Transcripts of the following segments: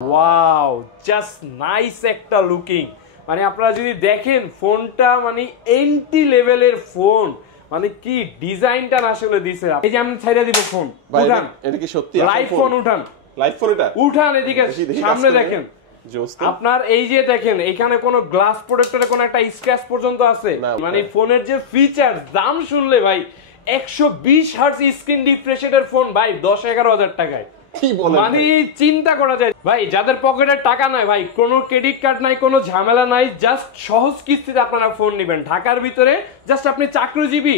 Wow, just nice একটা looking. মানে আপনারা যদি দেখেন ফোনটা মানে এন্টি লেভেলের ফোন, মানে কি ডিজাইনটা আসলে দিছে। এই যে আমি ছাইড়া দিব ফোন, উঠান। এটা কি সত্যি লাইভ ফোন? উঠান, লাইভ ফোন। এটা উঠান, এদিকে সামনে দেখেন। আপনার এই যে দেখেন এখানে কোনো গ্লাস প্রোটেক্টরের কোনো একটা স্ক্র্যাচ পর্যন্ত আছে। মানে ফোনের যে ফিচার, দাম শুনলে ভাই 120 হার্টজ স্ক্রিন রিফ্রেশের ফোন ভাই 10-11 হাজার টাকায়। মানে চিন্তা করা যায় ভাই, যাদের পকেটে টাকা নাই ভাই, কোনো ক্রেডিট কার্ড নাই, কোনো ঝামেলা নাই, জাস্ট সহজ কিস্তিতে আপনারা ফোন নেবেন ঢাকার ভিতরে। জাস্ট আপনি চাকরিজীবী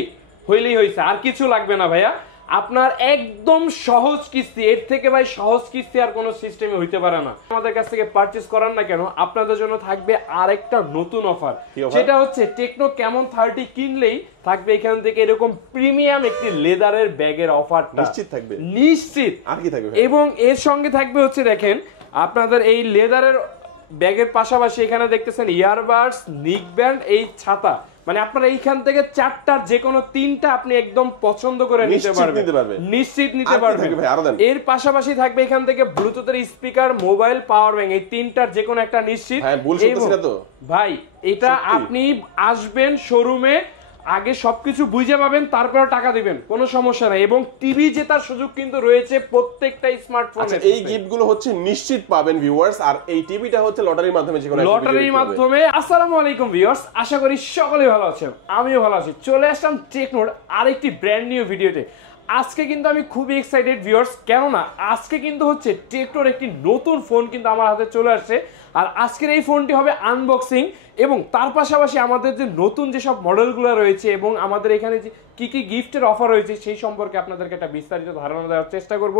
হইলেই হয়েছে, আর কিছু লাগবে না ভাইয়া। আপনার একদম সহজ কিস্তি, এর থেকে ভাই সহজ কিস্তি আর কোনো সিস্টেমে হইতে পারে না। আমাদের কাছ থেকে পারচেজ করার না কেন, আপনাদের জন্য থাকবে আরেকটা নতুন অফার। সেটা হচ্ছে টেকনো ক্যামন 30 কিনলেই থাকবে এখান থেকে এরকম প্রিমিয়াম একটি লেদারের ব্যাগের অফার। নিশ্চিত থাকবে, নিশ্চিত। আর কি থাকবে? এবং এর সঙ্গে থাকবে হচ্ছে দেখেন আপনাদের এই লেদারের ব্যাগের পাশাপাশি এখানে দেখতেছেন ইয়ারবাডস, নিক ব্যান্ড, এই ছাতা। মানে আপনারা এইখান থেকে 4টার যে কোনো 3টা আপনি একদম পছন্দ করে নিতে পারবেন, নিশ্চিত নিতে পারবেন। এর পাশাপাশি থাকবে এখান থেকে ব্লুটুথের স্পিকার, মোবাইল, পাওয়ার ব্যাংক, এই 3টার যে কোনো একটা নিশ্চিত। ভাই এটা আপনি আসবেন শোরুমে, আগে সবকিছু বুঝে পাবেন, তারপরে টাকা দিবেন, কোনো সমস্যা নাই। এবং টিভি জেতার সুযোগ কিন্তু রয়েছে প্রত্যেকটা স্মার্টফোনে। এই গিফটগুলো হচ্ছে নিশ্চিত পাবেন ভিউয়ার্স, আর এই টিভিটা হচ্ছে লটারির মাধ্যমে, লটারির মাধ্যমে। আসসালামু আলাইকুম ভিউয়ার্স, আশা করি সকলে ভালো আছেন, আমিও ভালো আছি। চলে আসলাম টেকনোর আরেকটি ব্র্যান্ড নিউ ভিডিওতে। আজকে কিন্তু আমি খুবই এক্সাইটেড ভিউয়ার্স, কেননা আজকে কিন্তু হচ্ছে টেকনোর একটি নতুন ফোন কিন্তু আমার হাতে চলে আসছে। আর আজকের এই ফোনটি হবে আনবক্সিং, এবং তার পাশাপাশি আমাদের যে নতুন যেসব মডেলগুলো রয়েছে এবং আমাদের এখানে যে কি কি গিফটের অফার রয়েছে সেই সম্পর্কে আপনাদেরকে একটা বিস্তারিত ধারণা দেওয়ার চেষ্টা করব।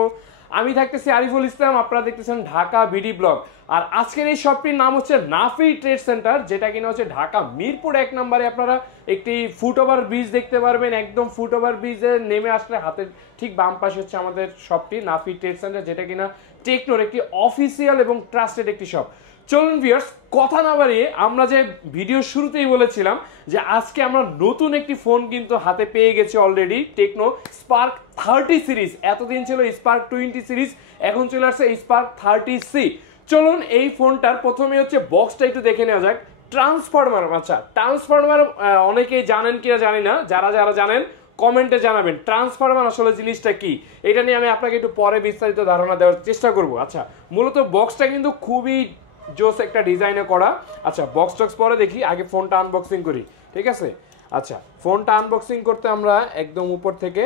আমি থাকতেছি আরিফুল ইসলাম, আপনারা দেখতেছেন ঢাকা বিডি ব্লগ। আর আজকের এই শপটির নাম হচ্ছে নাফি ট্রেড সেন্টার, যেটা কিনা হচ্ছে ঢাকা মিরপুর 1 নম্বরে। আপনারা একটি ফুটওভার ব্রিজ দেখতে পারবেন, একদম ফুটওভার ব্রিজে নেমে আসলে হাতের ঠিক বাম পাশে হচ্ছে আমাদের শপটি নাফি ট্রেড সেন্টার, যেটা কিনা টেকনোর একটি অফিসিয়াল এবং ট্রাস্টেড একটি শপ। চলুন ভিউয়ার্স, কথা না বাড়িয়ে আমরা যে ভিডিও শুরুতেই বলেছিলাম যে আজকে আমরা নতুন একটি ফোন কিন্তু হাতে পেয়ে গেছি অলরেডি, টেকনো স্পার্ক 30 সিরিজ। এতদিন ছিল স্পার্ক 20 সিরিজ, এখন চলে আসছে স্পার্ক 30C। চলুন এই ফোনটার প্রথমে হচ্ছে বক্সটা একটু দেখে নেওয়া যাক। ট্রান্সফরমার, আচ্ছা ট্রান্সফরমার অনেকেই জানেন কিনা জানি না, যারা যারা জানেন কমেন্টে জানাবেন ট্রান্সফরমার আসলে জিনিসটা কি। এটা নিয়ে আমি আপনাকে একটু পরে বিস্তারিত ধারণা দেওয়ার চেষ্টা করব। আচ্ছা, মূলত বক্সটা কিন্তু খুবই জোস একটা ডিজাইনে করা। আচ্ছা, বক্স টক্স পরে দেখি, আগে ফোনটা আনবক্সিং করি, ঠিক আছে? আচ্ছা, ফোনটা আনবক্সিং করতে আমরা একদম উপর থেকে,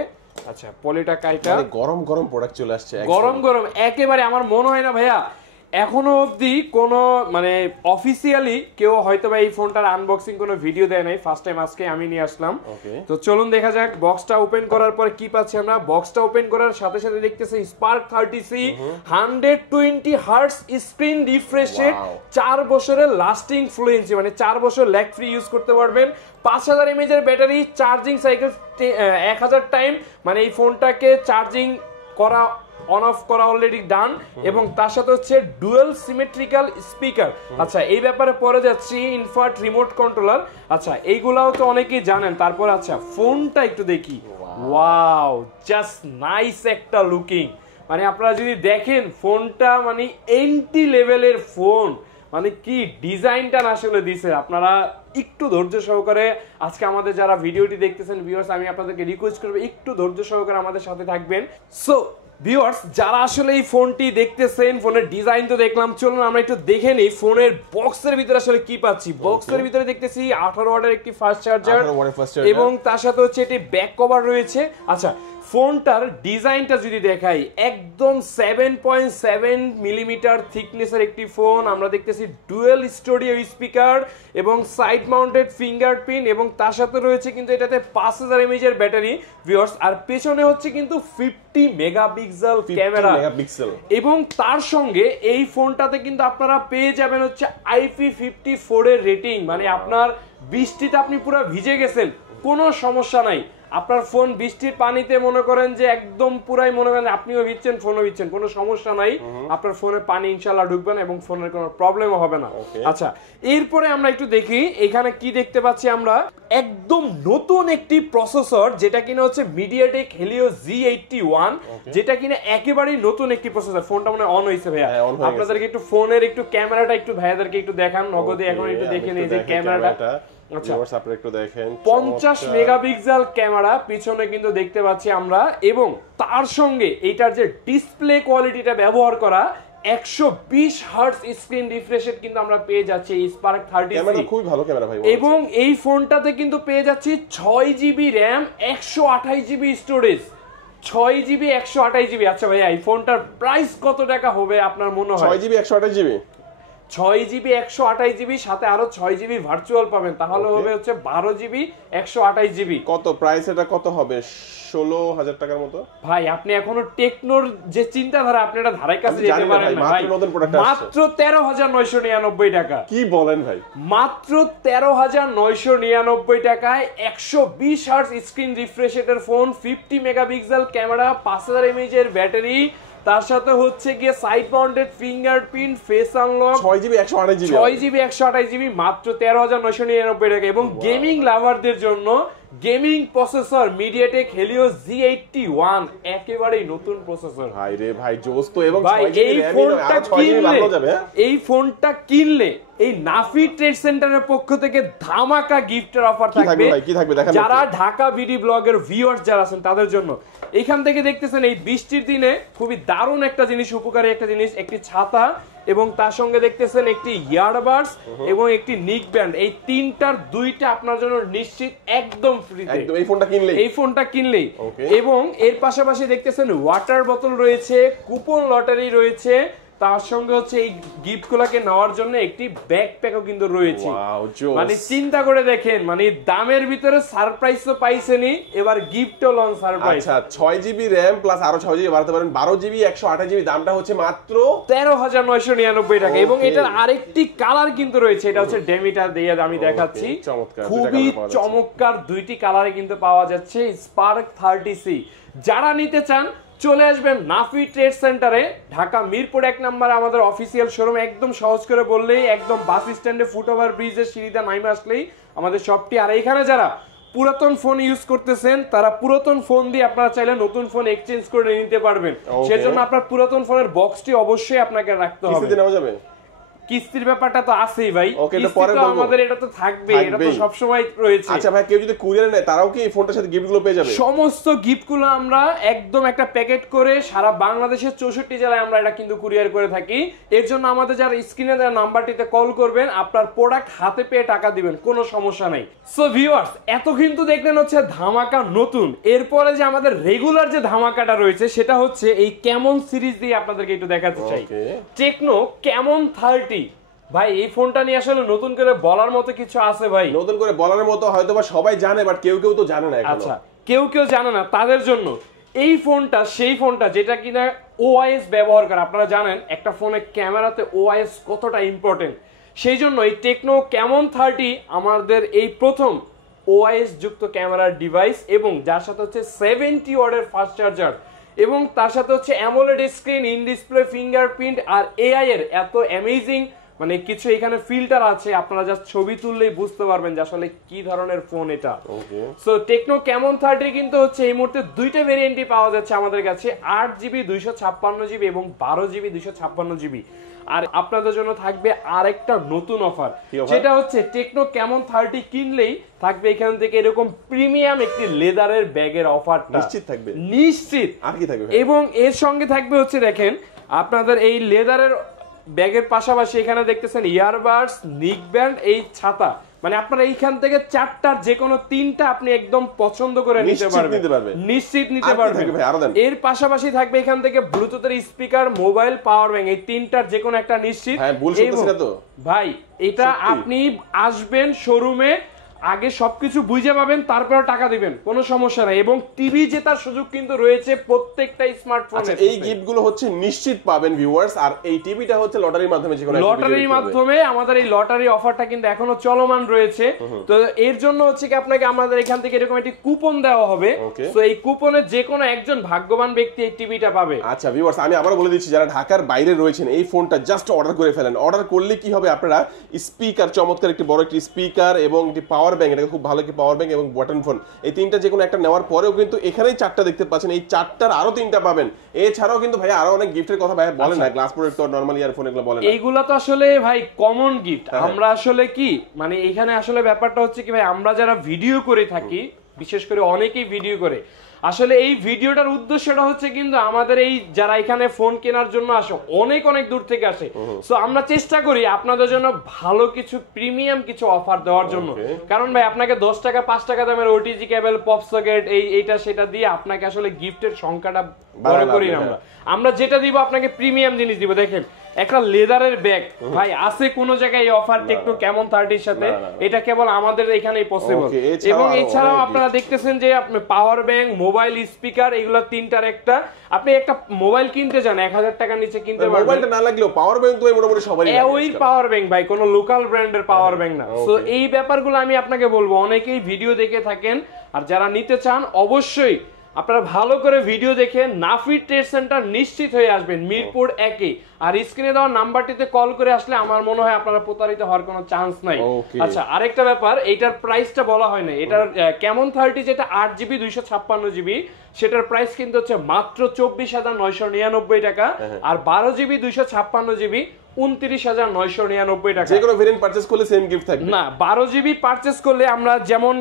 আচ্ছা পলিটা কাইটা, গরম গরম প্রোডাক্ট চলে আসছে, গরম গরম একেবারে। আমার মনে হয় না ভাইয়া এখনো অবধি কোনো মানে অফিসিয়ালি কেউ হয়তো বা এই ফোনটার আনবক্সিং কোনো ভিডিও দেয় নাই, ফার্স্ট টাইম আজকে আমি নিয়ে আসলাম। তো চলুন দেখা যাক বক্সটা ওপেন করার পর কি পাচ্ছি আমরা। বক্সটা ওপেন করার সাথে সাথে দেখতেছি স্পার্ক 30C 120 হার্টজ স্ক্রিন রিফ্রেশে 4 বছরের লাস্টিং ফ্লুয়েন্সি, মানে 4 বছর ল্যাগ ফ্রি ইউজ করতে পারবেন। 5000 mAh এর ব্যাটারি, চার্জিং সাইকেল 1000 টাইম, মানে এই ফোনটাকে চার্জিং করা অন অফ করা অলরেডি ডান। এবং তার সাথে হচ্ছে ডুয়াল সিমেট্রিক্যাল স্পিকার। আচ্ছা, এই ব্যাপারে পরে যাচ্ছি, ইনফার্ট রিমোট কন্ট্রোলার। আচ্ছা, এইগুলাও তো অনেকেই জানেন। তারপর আচ্ছা ফোনটা একটু দেখি। ওয়াও, জাস্ট নাইস একটা লুকিং। মানে আপনারা যদি দেখেন ফোনটা মানে এন্টি লেভেলের ফোন, মানে কি ডিজাইনটা আসলে দিছে। আপনারা একটু ধৈর্য সহকারে আজকে আমাদের যারা ভিডিওটি দেখতেছেন ভিউয়ার্স, আমি আপনাদেরকে রিকোয়েস্ট করব একটু ধৈর্য সহকারে আমাদের সাথে থাকবেন। সো ভিউয়ার্স, যারা আসলে এই ফোনটি দেখতেছেন, ফোনের ডিজাইন তো দেখলাম, চলুন আমরা একটু দেখে নিই ফোনের বক্সের ভিতরে আসলে কি পাচ্ছি। বক্সের ভিতরে দেখতেছি 18 ওয়াটের একটি ফাস্ট চার্জার, এবং তার সাথে হচ্ছে এটি ব্যাক কভার রয়েছে। আচ্ছা, ফোনটার ডিজাইনটা যদি দেখাই, একদম 7.7 মিলিমিটার থিকনেসের একটি ফোন। আমরা দেখতেছি ডুয়েল স্টুডিও স্পিকার এবং সাইড মাউন্টেড ফিঙ্গারপ্রিন্ট, এবং তার সাথে রয়েছে কিন্তু এটাতে 5000 mAh এর ব্যাটারি ভিউয়ার্স। আর পেছনে হচ্ছে কিন্তু 50 মেগাপিক্সেল ক্যামেরা, এবং তার সঙ্গে এই ফোনটাতে কিন্তু আপনারা পেয়ে যাবেন হচ্ছে IP54 এর রেটিং। মানে আপনার বৃষ্টিতে আপনি পুরো ভিজে গেছেন, কোনো সমস্যা নাই, আপনার ফোন বৃষ্টির পানিতে মনে করেন যে একদম পুরাই মনে করেন আপনিও ভিজছেন ফোনও ভিজছেন, কোনো সমস্যা নাই, আপনার ফোনে পানি ইনশাআল্লাহ ঢুকবে না এবং ফোনের কোনো প্রবলেমও হবে না। আচ্ছা, এরপরে আমরা একটু দেখি এখানে কি দেখতে পাচ্ছি আমরা। একদম নতুন একটি প্রসেসর, যেটা কিনা হচ্ছে মিডিয়াটেক হেলিও G81, যেটা কিনা একেবারেই নতুন একটি প্রসেসর। ফোনটা মনে অন হয়েছে ভাইয়া, আপনাদেরকে একটু ফোনের একটু ক্যামেরাটা একটু ভাইয়াদেরকে একটু দেখান নগদে, এখন একটু দেখে নিই যে ক্যামেরাটা। আচ্ছা, 50 মেগাপিক্সেল ক্যামেরা পিছনে কিন্তু দেখতে পাচ্ছি আমরা, এবং তার সঙ্গে এটার যে ডিসপ্লে কোয়ালিটিটা ব্যবহার করা 120 হার্টজ স্ক্রিন রিফ্রেশ রেট কিন্তু আমরা পেয়ে যাচ্ছি এই স্পার্ক 30 ক্যামেরা খুবই ভালো ক্যামেরা ভাই। এবং এই ফোনটাতে কিন্তু পেয়ে যাচ্ছি 6GB RAM 128GB storage, 6GB 128GB। আচ্ছা ভাই, এই ফোনটার প্রাইস কত টাকা হবে আপনার মনে হয়? 6GB 128GB, 6GB 128GB সাথে আরো 6GB ভার্চুয়াল পাবেন, তাহলে হবে হচ্ছে 12GB 128GB। কত প্রাইস এটা কত হবে? 16,000 টাকার মতো। ভাই আপনি এখনো টেকনোর যে চিন্তাধারা আপনি এটা ধারে কাছে যেতে পারেন না ভাই। মাত্র 13,999 টাকা। কি বলেন ভাই? মাত্র 13,999 টাকায় 120 হার্টজ স্ক্রিন রিফ্রেশ রেটের ফোন, 50 মেগাপিক্সেল ক্যামেরা, 5000 mAh এর ব্যাটারি, তার সাথে হচ্ছে গিয়ে side mounted fingerprint, face unlock, 6GB 128GB, 6GB 128GB, মাত্র 13,999 টাকা। এবং গেমিং লাভারদের জন্য gaming processor MediaTek Helio G81, একেবারেই নতুন প্রসেসর। ভাই রে ভাই, জোস তো। এবং ভাই এই ফোনটা কিনলে, এই ফোনটা কিনলে এই নাফি ট্রেড সেন্টারের পক্ষ থেকে ধামাকা গিফটের অফার থাকবে। যারা ঢাকা বিডি ব্লগের ভিউয়ার্স যারা আছেন তাদের জন্য এইখান থেকে দেখতেছেন এই বৃষ্টির দিনে খুবই দারুণ একটা জিনিস, উপকারী একটা জিনিস, একটি ছাতা, এবং তার সঙ্গে দেখতেছেন একটি ইয়ারবাডস এবং একটি নিক ব্যান্ড। এই তিনটার দুইটা আপনার জন্য নিশ্চিত একদম ফ্রিতে এই ফোনটা কিনলেই। এবং এর পাশাপাশি দেখতেছেন ওয়াটার বোতল রয়েছে, কুপন লটারি রয়েছে, তার সঙ্গে হচ্ছে এই গিফটগুলোকে নেওয়ার জন্য একটি ব্যাকপ্যাকও কিন্তু রয়েছে। মানে চিন্তা করে দেখেন, মানে দামের ভিতরে সারপ্রাইজ তো পাইছেনই, এবার গিফটও লন সারপ্রাইজ। আচ্ছা, 6GB RAM প্লাস আরো 6GB বাড়াতে পারেন, 12GB 128GB, দামটা হচ্ছে মাত্র 13,999 টাকা। এবং এটার আরেকটি কালার কিন্তু রয়েছে, এটা হচ্ছে ডেমিটা দিয়ে আমি দেখাচ্ছি, খুবই চমৎকার দুইটি কালারে কিন্তু পাওয়া যাচ্ছে স্পার্ক 30C। যারা নিতে চান চলে আসবেন নাফি ট্রেড সেন্টারে, ঢাকা মিরপুর 1 নম্বরে আমাদের অফিসিয়াল শোরুম। একদম সহজ করে বললেই একদম বাস স্ট্যান্ডে ফুটওভার ব্রিজের সিঁড়িতে নামে আসলেই আমাদের শপটি। আর এখানে যারা পুরাতন ফোন ইউজ করতেছেন তারা পুরাতন ফোন দিয়ে আপনারা চাইলে নতুন ফোন এক্সচেঞ্জ করে নিতে পারবেন। সেজন্য আপনার পুরাতন ফোনের বক্সটি অবশ্যই আপনাকে রাখতে হবে। কিস্তিতে নেওয়া যাবে? কিস্তির ব্যাপারটা তো আছেই ভাই, আমাদের এটা তো থাকবে, এটা তো সব সময় রয়েছে। আচ্ছা ভাই, কেউ যদি কুরিয়ারে নেয় তারাও কি এই ফোনটার সাথে গিফটগুলো পেয়ে যাবে? সমস্ত গিফটগুলো আমরা একদম একটা প্যাকেট করে সারা বাংলাদেশের 64 জেলায় আমরা এটা কিন্তু কুরিয়ার করে থাকি। এর জন্য আমাদের যারা স্ক্রিনে দেওয়া নাম্বারটিতে কল করবেন, আপনার প্রোডাক্ট হাতে পেয়ে টাকা দিবেন, কোনো সমস্যা নাই। সো ভিউয়ার্স, এত কিন্তু দেখলেন হচ্ছে ধামাকা নতুন। এরপরে যে আমাদের রেগুলার যে ধামাকাটা রয়েছে সেটা হচ্ছে এই ক্যামন সিরিজ দিয়ে আপনাদেরকে একটু দেখাতে চাই। Techno Camon 30। ভাই এই ফোনটা নিয়ে আসলে নতুন করে বলার মতো কিছু আছে ভাই? নতুন করে বলার মতো হয়তোবা সবাই জানে, বাট কেউ কেউ তো জানে না এখনো। আচ্ছা, কেউ জানে না, তাদের জন্য এই ফোনটা সেই ফোনটা যেটা কিনা ওআইএস ব্যবহার করে। আপনারা জানেন একটা ফোনে ক্যামেরাতে ওআইএস কতটা ইম্পর্টেন্ট, সেই জন্য এই টেকনো ক্যামন 30 আমাদের এই প্রথম ওআইএস যুক্ত ক্যামেরার ডিভাইস, এবং যার সাথে হচ্ছে 70 ওয়াটের ফাস্ট চার্জার, এবং তার সাথে হচ্ছে AMOLED screen, in display fingerprint, আর এআই এর এত অ্যামেজিং মানে কিছু এখানে ফিল্টার আছে, আপনারা জাস্ট ছবি তুললেই বুঝতে পারবেন যে আসলে কি ধরনের ফোন এটা। সো টেকনো ক্যামন 30 কিন্তু হচ্ছে এই মুহূর্তে দুইটা ভেরিয়েন্টই পাওয়া যাচ্ছে আমাদের কাছে, 8GB 256GB এবং 12GB 256GB। আর আপনাদের জন্য থাকবে আরেকটা নতুন অফার, সেটা হচ্ছে টেকনো ক্যামন 30 কিনলেই থাকবে এখান থেকে এরকম প্রিমিয়াম একটি লেদারের ব্যাগের অফারটা নিশ্চিত থাকবে, নিশ্চিত। আর কি থাকবে? এবং এর সঙ্গে থাকবে হচ্ছে দেখেন আপনাদের এই লেদারের ব্যাগের পাশাপাশি এখানে দেখতেছেন ইয়ারবাডস, নিক ব্যান্ড, এই ছাতা। মানে আপনারা এইখান থেকে চারটার যে কোনো তিনটা আপনি একদম পছন্দ করে নিতে পারবেন, নিশ্চিত নিতে পারবেন। এর পাশাপাশি থাকবে এখান থেকে ব্লুটুথের স্পিকার, মোবাইল, পাওয়ার ব্যাংক, এই তিনটার যে কোনো একটা নিশ্চিত। ভাই এটা আপনি আসবেন শোরুমে, আগে সবকিছু বুঝে পাবেন, তারপরে টাকা দিবেন, কোনো সমস্যা নাই। এবং টিভি জেতার সুযোগ কিন্তু রয়েছে প্রত্যেকটা স্মার্টফোনে। এই গিফটগুলো হচ্ছে নিশ্চিত পাবেন ভিউয়ার্স, আর এই টিভিটা হচ্ছে লটারির মাধ্যমে, যে কোনো লটারির মাধ্যমে আমাদের এই লটারি অফারটা কিন্তু এখনো চলমান রয়েছে। তো এর জন্য হচ্ছে কি আপনাকে আমাদের এখান থেকে এরকম একটি কুপন দেওয়া হবে। তো এই কুপনে যে কোনো একজন ভাগ্যবান ব্যক্তি এই টিভিটা পাবে। আচ্ছা ভিউয়ার্স, আমি আবার বলে দিচ্ছি, যারা ঢাকার বাইরে রয়েছেন এই ফোনটা জাস্ট অর্ডার করে ফেলেন। অর্ডার করলে কি হবে, আপনারা স্পিকার, চমৎকার একটি বড় একটি স্পিকার এবং একটি পাওয়ার ব্যাংক, এটা খুব ভালো একটি পাওয়ার ব্যাংক এবং বাটন ফোন, এই তিনটা যে কোনো একটা নেওয়ার পরেও কিন্তু এখানেই চারটা দেখতে পাচ্ছেন, এই চারটার আরো তিনটা পাবেন। এছাড়াও কিন্তু ভাই আরো অনেক গিফটের কথা ভাই বলেন না, গ্লাস প্রোটেক্টর, নরমাল ইয়ারফোন, এগুলো বলেন। এইগুলা তো আসলে ভাই কমন গিফট। আমরা আসলে কি মানে এখানে আসলে ব্যাপারটা হচ্ছে কি ভাই, আমরা যারা ভিডিও করে থাকি, বিশেষ করে অনেকেই ভিডিও করে, আসলে এই ভিডিওটার উদ্দেশ্যটা হচ্ছে কিন্তু আমাদের এই যারা এখানে ফোন কেনার জন্য আসে অনেক অনেক দূর থেকে আসে, সো আমরা চেষ্টা করি আপনাদের জন্য ভালো কিছু প্রিমিয়াম কিছু অফার দেওয়ার জন্য। কারণ ভাই আপনাকে 10 টাকা 5 টাকা দামের ওটিজি কেবল, পপ সকেট, এইটা সেটা দিয়ে আপনাকে আসলে গিফটের সংখ্যাটা বড় করি না। আমরা যেটা দিব আপনাকে প্রিমিয়াম জিনিস দিব। দেখেন একটা লেদারের ব্যাগ ভাই আছে কোন জায়গায় এই অফার টেকনো কেমন 30 এর সাথে, এটা কেবল আমাদের এখানেই পসিবল। এবং এছাড়াও আপনারা দেখতেছেন যে আপনি পাওয়ার ব্যাংক, মোবাইল, স্পিকার, এগুলো তিনটার একটা, আপনি একটা মোবাইল কিনতে যান 1000 টাকার নিচে কিনতে পারবেন। মোবাইলটা না লাগলেও পাওয়ার ব্যাংক তো মোটামুটি সবারই লাগে। ওই পাওয়ার ব্যাংক ভাই কোনো লোকাল ব্র্যান্ডের পাওয়ার ব্যাংক না। সো এই ব্যাপারগুলো আমি আপনাকে বলবো, অনেকেই ভিডিও দেখে থাকেন, আর যারা নিতে চান অবশ্যই আপনারা ভালো করে ভিডিও দেখে নাফি ট্রেড সেন্টার নিশ্চিত হয়ে আসবেন, মিরপুর 1-এ। আর স্ক্রিনে দেওয়া নাম্বারটিতে কল করে আসলে আমার মনে হয় আপনারা প্রতারিত হওয়ার কোনো চান্স নাই। আচ্ছা আরেকটা ব্যাপার, এইটার প্রাইসটা বলা হয় না। এটার কেমন 30 যেটা 8GB 256GB, সেটার প্রাইস কিন্তু হচ্ছে মাত্র 24,999 টাকা। আর 12GB 256GB 29,999 টাকা। যে কোনো ভেরিয়েন্ট পারচেজ করলে সেম গিফট থাকবে না, 12GB পারচেজ করলে আমরা যেমন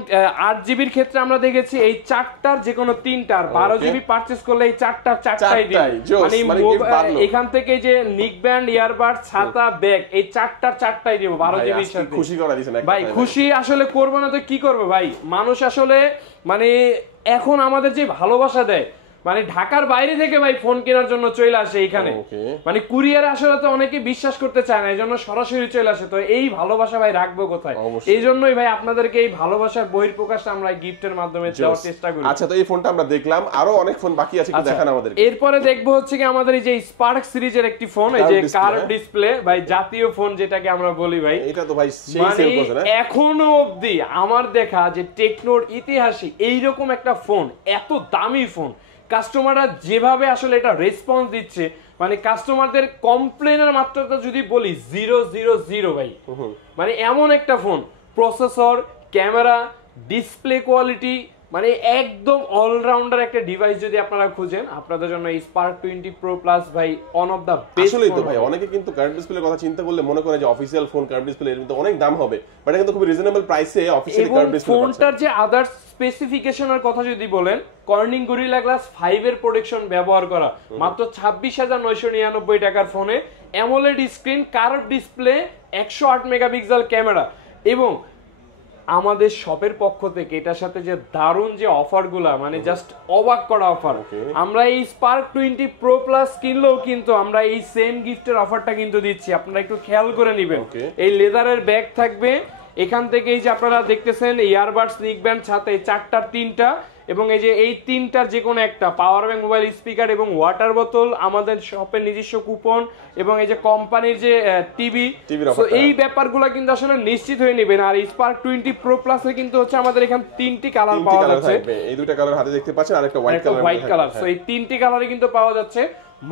8GBর ক্ষেত্রে আমরা দেখেছি এই চারটার যে কোনো তিনটার, 12GB পারচেজ করলে এই চারটাই দিই। মানে এখান থেকে যে নিক ব্যান্ড, ইয়ারবাড, ছাতা, ব্যাগ, এই চারটাই দিব 12GBর সাথে। খুশি করা দিছেন ভাই, খুশি আসলে করব না তো কি করব ভাই। মানুষ আসলে মানে এখন আমাদের যে ভালোবাসা দেয়, মানে ঢাকার বাইরে থেকে ভাই ফোন কেনার জন্য চলে আসে এখানে। মানে কুরিয়ারে আসলে তো অনেকে বিশ্বাস করতে চায় না, এই জন্য সরাসরি চলে আসে। তো এই ভালোবাসা ভাই রাখবো কোথায়? এই জন্যই ভাই আপনাদেরকে এই ভালোবাসার বহিঃপ্রকাশ আমরা গিফটের মাধ্যমে দেওয়ার চেষ্টা করি। আচ্ছা, তো এই ফোনটা আমরা দেখলাম, আরো অনেক ফোন বাকি আছে, একটু দেখান আমাদের। এরপরে দেখবো হচ্ছে কি আমাদের এই যে স্পার্ক সিরিজের একটি ফোন, এই যে কার্ভ ডিসপ্লে ভাই, জাতীয় ফোন যেটাকে আমরা বলি ভাই। এটা তো ভাই সেই সেল করছে না এখনো অবধি আমার দেখা যে টেকনোর ইতিহাসে এইরকম একটা ফোন, এত দামি ফোন, কাস্টমাররা যেভাবে আসলে এটা রেসপন্স দিচ্ছে, মানে কাস্টমারদের কমপ্লেনের মাত্রাটা যদি বলি 000 ভাই। মানে এমন একটা phone, processor, camera, display quality, মানে একদম অলরাউন্ডার একটা ডিভাইস যদি আপনারা খুঁজেন, আপনাদের জন্য এই স্পার্ক 20 প্রো প্লাস ভাই ওয়ান অফ দা বেস্ট। আসলেই তো ভাই, অনেকে কিন্তু কার্ভ ডিসপ্লের কথা চিন্তা করলে মনে করে যে অফিশিয়াল ফোন কার্ভ ডিসপ্লে এর কিন্তু অনেক দাম হবে, বাট এটা কিন্তু খুব রিজনেবল প্রাইসে অফিশিয়ালি কার্ভ ডিসপ্লে পাচ্ছেন। ফোনটার যে আদার স্পেসিফিকেশনের কথা যদি বলেন, কর্নিং গরিলা গ্লাস 5 এর প্রোটেকশন ব্যবহার করা, মাত্র 26,999 টাকার ফোনে AMOLED screen, curve display, 108 megapixel camera. এবং আমাদের শপের পক্ষ থেকে এটার সাথে যে দারুণ যে অফারগুলা, মানে জাস্ট অবাক করা অফার। আমরা এই স্পার্ক 20 প্রো প্লাস কিনলেও কিন্তু আমরা এই সেম গিফটের অফারটা কিন্তু দিচ্ছি, আপনারা একটু খেয়াল করে নেবেন। এই লেদারের ব্যাগ থাকবে, এখান থেকে এই যে আপনারা দেখতেছেন ইয়ারবাডস, নিক ব্যান্ড, ছাতা, এই চারটার তিনটা, এবং এই যে এই তিনটার যে কোনো একটা পাওয়ার ব্যাংক, মোবাইল, স্পিকার এবং ওয়াটার বোতল, আমাদের শপের নিজস্ব কুপন, এবং এই যে কোম্পানির যে টিভি। তো এই ব্যাপারগুলো কিন্তু আসলে নিশ্চিত হয়ে নেবেন। আর স্পার্ক 20 প্রো প্লাসে কিন্তু হচ্ছে আমাদের এখানে তিনটি কালার পাওয়া যাচ্ছে। এই দুটো কালার হাতে দেখতে পাচ্ছেন, আর একটা হোয়াইট কালার। সো এই তিনটি কালারে কিন্তু পাওয়া যাচ্ছে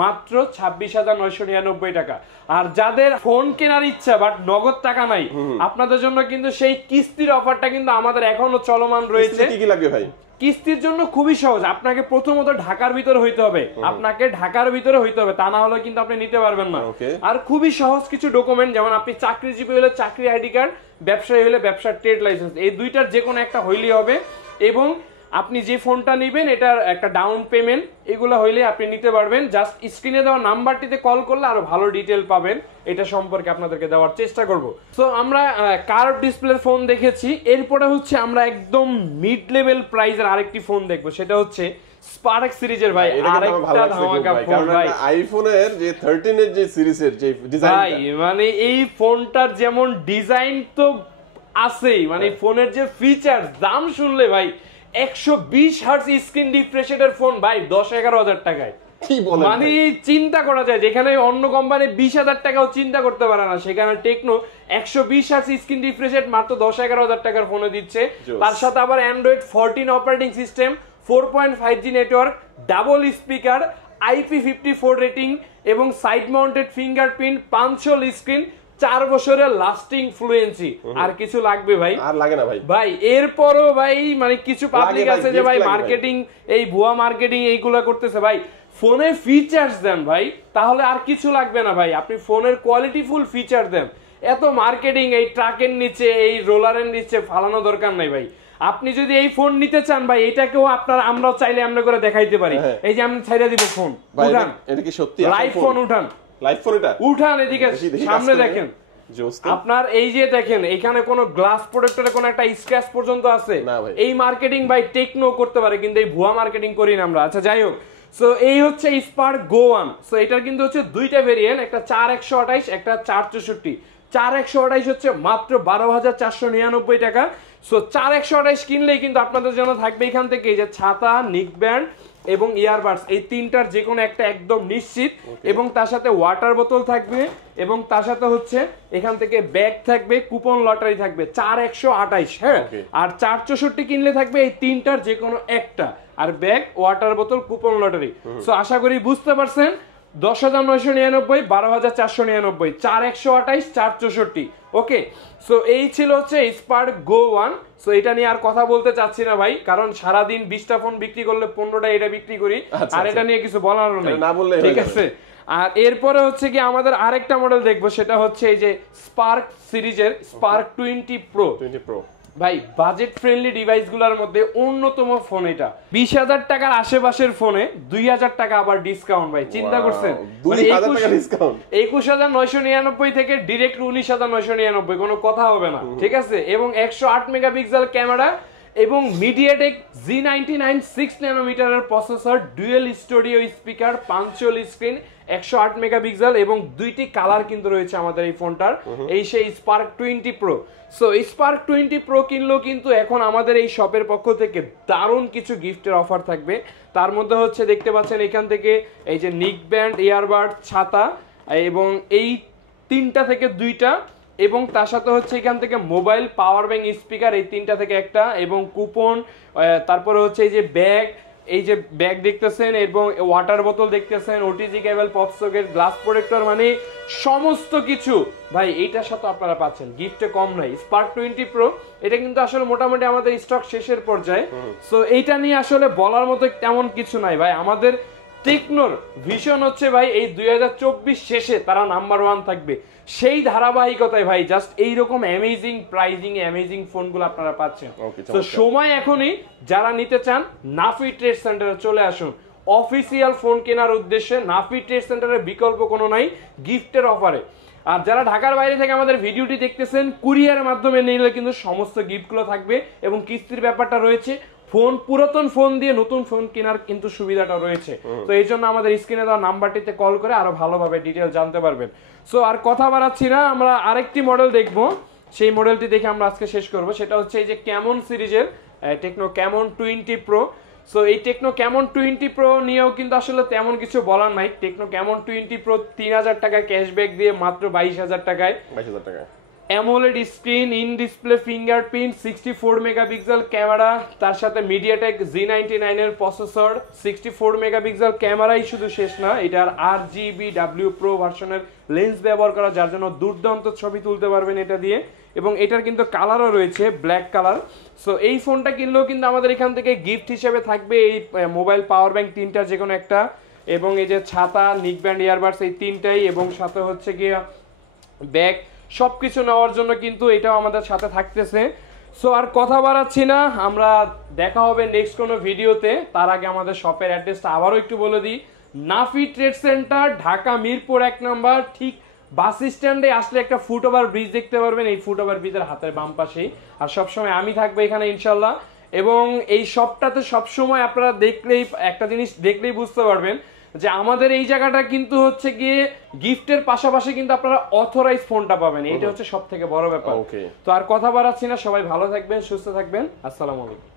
মাত্র 26,999 টাকা। আর যাদের ফোন কেনার ইচ্ছা বাট নগদ টাকা নাই, আপনাদের জন্য কিন্তু সেই কিস্তির অফারটা কিন্তু আমাদের এখনো চলমান রয়েছে। কি লাগবে ভাই? কিস্তির জন্য খুবই সহজ, আপনাকে প্রথমত ঢাকার ভিতরে হইতে হবে, তা না হলে কিন্তু আপনি নিতে পারবেন না। আর খুবই সহজ কিছু ডকুমেন্ট, যেমন আপনি চাকরিজীবী হলে চাকরি আইডি কার্ড, ব্যবসায়ী হলে ব্যবসার ট্রেড লাইসেন্স, এই দুইটার যে কোনো একটা হইলেই হবে। এবং আপনি যে ফোনটা নেবেন এটার একটা ডাউন পেমেন্ট, এগুলো হইলে আপনি নিতে পারবেন। জাস্ট স্ক্রিনে দেওয়া নাম্বারটিতে কল করলে আরো ভালো ডিটেল পাবেন, এটা সম্পর্কে আপনাদেরকে দেওয়ার চেষ্টা করব। তো আমরা কার্ভ ডিসপ্লের ফোন দেখেছি, এরপরে হচ্ছে আমরা একদম মিড লেভেল প্রাইসের আরেকটি ফোন দেখবো, সেটা হচ্ছে স্পার্ক সিরিজের ভাই আরেকটা ধামাকা ফোন ভাই। আইফোনের যে 13 এর যে সিরিজের যে ডিজাইনটা, ভাই মানে এই ফোনটার যেমন ডিজাইন তো আছেই, মানে ফোনের যে ফিচার দাম শুনলে ভাই 120 হার্টজ স্ক্রিন রিফ্রেশ রেটের ফোন ভাই 10-11 হাজার টাকায়, কি বলেন মানে চিন্তা করা যায়, যেখানে অন্য কোম্পানি 20,000 টাকাও চিন্তা করতে পারে না, সেখানে Tecno 120 hertz screen refresh rate মাত্র 10-11 হাজার টাকার ফোনে দিচ্ছে। তার সাথে আবার Android 14 operating system, 4.5G network, double speaker, IP54 rating এবং side mounted fingerprint, punch hole screen, 4 বছরের লাস্টিং ফ্লুয়েন্সি। আর কিছু লাগবে ভাই? আর লাগে না ভাই। ভাই এরপরও ভাই মানে কিছু পাবলিক আছে যে ভাই মার্কেটিং, এই ভুয়া মার্কেটিং এইগুলা করতেছে। ভাই ফোনে ফিচার্স দেন ভাই, তাহলে আর কিছু লাগবে না ভাই। আপনি ফোনের কোয়ালিটিফুল ফিচার দেন, এত মার্কেটিং এই ট্রাকের নিচে এই রোলারের নিচে ফালানো দরকার নাই ভাই। আপনি যদি এই ফোন নিতে চান ভাই, এটাকেও আপনারা আমরাও চাইলে আমরা করে দেখাইতে পারি। এই যে আমি ছাইড়া দিব ফোন, উঠান, এটা কি সত্যি লাইভ ফোন উঠান, লাইভ ফোন এটা উঠান, এদিকে সামনে দেখেন। আপনার এই যে দেখেন এখানে কোনো গ্লাস প্রোটেক্টরে কোনো একটা স্ক্র্যাচ পর্যন্ত আছে। এই মার্কেটিং ভাই টেকনো করতে পারে, কিন্তু এই ভুয়া মার্কেটিং করি না আমরা। আচ্ছা যাই হোক, সো এই হচ্ছে স্পার্ক গো 1। সো এটার কিন্তু হচ্ছে দুইটা ভেরিয়েন্ট, একটা 4128, একটা 464। 4128 হচ্ছে মাত্র 12,499 টাকা। সো 4128 কিনলেই কিন্তু আপনাদের জন্য থাকবে এখান থেকে এই যে ছাতা, নিক ব্যান্ড এবং ইয়ারবাডস, এই তিনটার যে কোনো একটা একদম নিশ্চিত। এবং তার সাথে ওয়াটার বোতল থাকবে, এবং তার সাথে হচ্ছে এখান থেকে ব্যাগ থাকবে, কুপন লটারি থাকবে 4128। হ্যাঁ, আর 464 কিনলে থাকবে এই তিনটার যে কোনো একটা, আর ব্যাগ, ওয়াটার বোতল, কুপন লটারি। সো আশা করি বুঝতে পারছেন, 10,999, 12,499, 4128, 464। ওকে, সো এই ছিল হচ্ছে স্পার্ক গো 1। সো এটা নিয়ে আর কথা বলতে চাচ্ছি না ভাই, কারণ সারাদিন 20টা ফোন বিক্রি করলে 15টা এটা বিক্রি করি, আর এটা নিয়ে কিছু বলার নেই, ঠিক আছে। আর এরপরে হচ্ছে কি আমাদের আরেকটা মডেল দেখবো, সেটা হচ্ছে এই যে স্পার্ক সিরিজের স্পার্ক 20 প্রো। ভাই বাজেট ফ্রেন্ডলি ডিভাইস গুলোর মধ্যে অন্যতম ফোন এটা। 20,000 টাকার আশেপাশের ফোনে 2,000 টাকা আবার ডিসকাউন্ট। ভাই চিন্তা করছেন, 21,999 থেকে ডিরেক্ট 19,999, কোনো কথা হবে না, ঠিক আছে। এবং 108 মেগাপিক্সেল ক্যামেরা এবং মিডিয়াটেক Z99 6 ন্যানোমিটারের processor, dual studio speaker, punch hole screen, 108 megapixel এবং দুইটি কালার কিন্তু রয়েছে আমাদের এই ফোনটার। এই সেই spark 20 pro. So spark 20 pro কিনলেও কিন্তু এখন আমাদের এই শপের পক্ষ থেকে দারুণ কিছু গিফটের অফার থাকবে। তার মধ্যে হচ্ছে দেখতে পাচ্ছেন এখান থেকে এই যে নিক ব্যান্ড, ইয়ারবাড, ছাতা এবং এই তিনটা থেকে দুইটা, এবং তার সাথে হচ্ছে এখান থেকে মোবাইল, পাওয়ার ব্যাংক, স্পিকার, এই তিনটা থেকে একটা, এবং কুপন। তারপরে হচ্ছে এই যে ব্যাগ, এই যে ব্যাগ দেখতেছেন, এবং ওয়াটার বোতল দেখতেছেন, ওটিজি কেবল, পপ সকেট, গ্লাস প্রোটেক্টর, মানে সমস্ত কিছু ভাই এইটার সাথে আপনারা পাচ্ছেন। গিফটে কম নাই। স্পার্ক 20 প্রো এটা কিন্তু আসলে মোটামুটি আমাদের স্টক শেষের পর্যায়ে। সো এইটা নিয়ে আসলে বলার মতো তেমন কিছু নাই ভাই। আমাদের টেকনোর ভিশন হচ্ছে ভাই এই 2024 শেষে তারা নাম্বার 1 থাকবে, সেই ধারাবাহিকতায় ভাই জাস্ট এইরকম অ্যামেজিং প্রাইজিং, অ্যামেজিং ফোনগুলো আপনারা পাচ্ছেন। তো সময় এখনই, যারা নিতে চান নাফি ট্রেড সেন্টারে চলে আসুন অফিসিয়াল ফোন কেনার উদ্দেশ্যে। নাফি ট্রেড সেন্টারের বিকল্প কোনো নাই গিফটের অফারে। আর যারা ঢাকার বাইরে থেকে আমাদের ভিডিওটি দেখতেছেন, কুরিয়ারের মাধ্যমে নিলে কিন্তু সমস্ত গিফটগুলো থাকবে এবং কিস্তির ব্যাপারটা রয়েছে। ফোন, পুরাতন ফোন দিয়ে নতুন ফোন কেনার কিন্তু সুবিধাটা রয়েছে। তো এই জন্য আমাদের স্ক্রিনে দেওয়া নাম্বারটিতে কল করে আরো ভালোভাবে ডিটেল জানতে পারবেন। সো আর কথা বাড়াচ্ছি না, আমরা আরেকটি মডেল দেখবো, সেই মডেলটি দেখে আমরা আজকে শেষ করব। সেটা হচ্ছে এই যে ক্যামন সিরিজের টেকনো ক্যামন 20 প্রো। সো এই টেকনো ক্যামন 20 প্রো নিয়েও কিন্তু আসলে তেমন কিছু বলার নাই। টেকনো ক্যামন 20 প্রো 3,000 টাকা ক্যাশব্যাক দিয়ে মাত্র 22,000 টাকায়, AMOLED screen, in display fingerprint, 64 megapixel camera, তার সাথে মিডিয়াটেক Z99 এর প্রসেসর, 64 মেগাপিক্সেল ক্যামেরাই শুধু শেষ না, এটার RGBW প্রো ভার্সনের লেন্স ব্যবহার করা, যার জন্য দুর্দান্ত ছবি তুলতে পারবেন এটা দিয়ে। এবং এটার কিন্তু কালারও রয়েছে ব্ল্যাক কালার। সো এই ফোনটা কিনলেও কিন্তু আমাদের এখান থেকে গিফট হিসেবে থাকবে এই মোবাইল, পাওয়ার ব্যাংক তিনটার যে কোনো একটা, এবং এই যে ছাতা, নিক ব্যান্ড, ইয়ারবাডস, এই তিনটাই, এবং সাথে হচ্ছে গিয়ে ব্যাগ, সবকিছু নেওয়ার জন্য কিন্তু এটাও আমাদের সাথে থাকতেছে। সো আর কথা বাড়াচ্ছি না, আমরা দেখা হবে নেক্সট কোনো ভিডিওতে। তার আগে আমাদের শপের অ্যাড্রেসটা আবারও একটু বলে দিই। নাফি ট্রেড সেন্টার, ঢাকা মিরপুর 1 নম্বর, ঠিক বাস স্ট্যান্ডে আসলে একটা ফুট ওভার ব্রিজ দেখতে পারবেন, এই ফুট ওভার ব্রিজের হাতের বাম পাশেই। আর সবসময় আমি থাকবো এখানে ইনশাল্লাহ। এবং এই শপটাতে সবসময় আপনারা দেখলেই একটা জিনিস দেখলেই বুঝতে পারবেন যে আমাদের এই জায়গাটা কিন্তু হচ্ছে গিয়ে গিফটের পাশাপাশি কিন্তু আপনারা অথরাইজ ফোনটা পাবেন, এটা হচ্ছে সব থেকে বড় ব্যাপার। তো আর কথা বাড়াচ্ছি না, সবাই ভালো থাকবেন, সুস্থ থাকবেন, আসসালামু আলাইকুম।